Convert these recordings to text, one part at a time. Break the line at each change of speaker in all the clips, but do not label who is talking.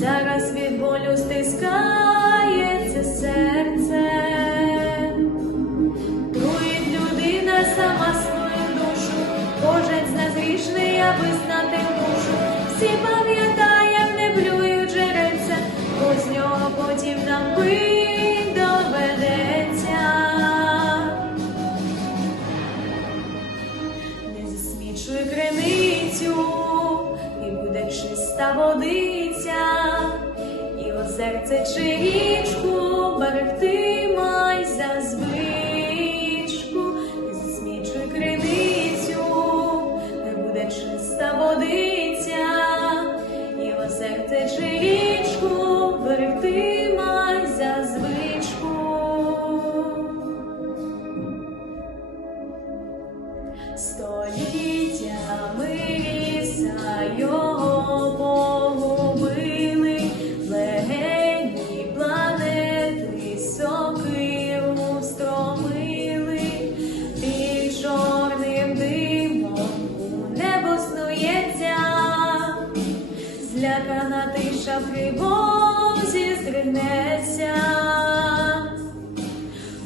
зараз від болю стискається серце, труїть людина сама свою душу, кожен з нас грішний, я визнати мушу, всі пам'ятає, не плюю джерельця, бо з нього потім нам пить доведеться, не засмічуй криницю і буде чиста води і озерце чи річку берегти май за звичку, засмічуй криницю, не буде чиста водиця, злякана тиша в тривозі здригнеться.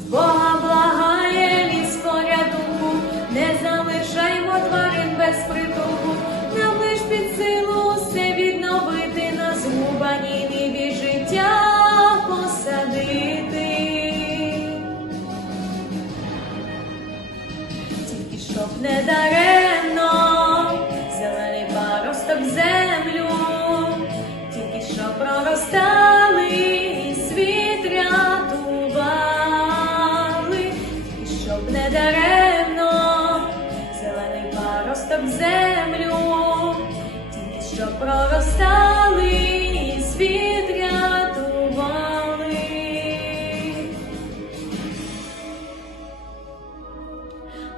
Бога благає ліс порятунку, не залишаймо тварин без притулку, нам лиш під силу все відновити, на згубані ниві життя посадити. Тільки щоб не даремно, і світ і щоб не даремно, зелений паросток землю, тільки що проростали світ.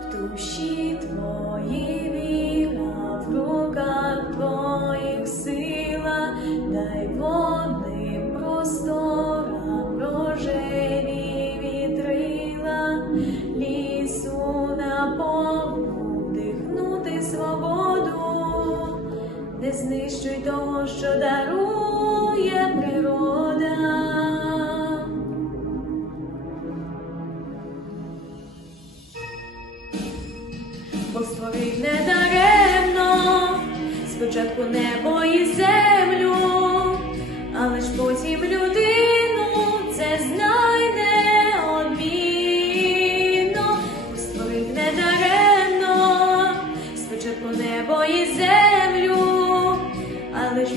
В душі твої віра, в руках твоїх сила, дай водним знищуй того, що дарує природа. бо створив не даремно, спочатку небо і землю,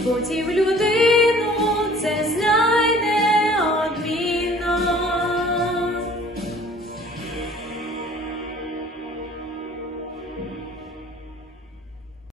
землю, але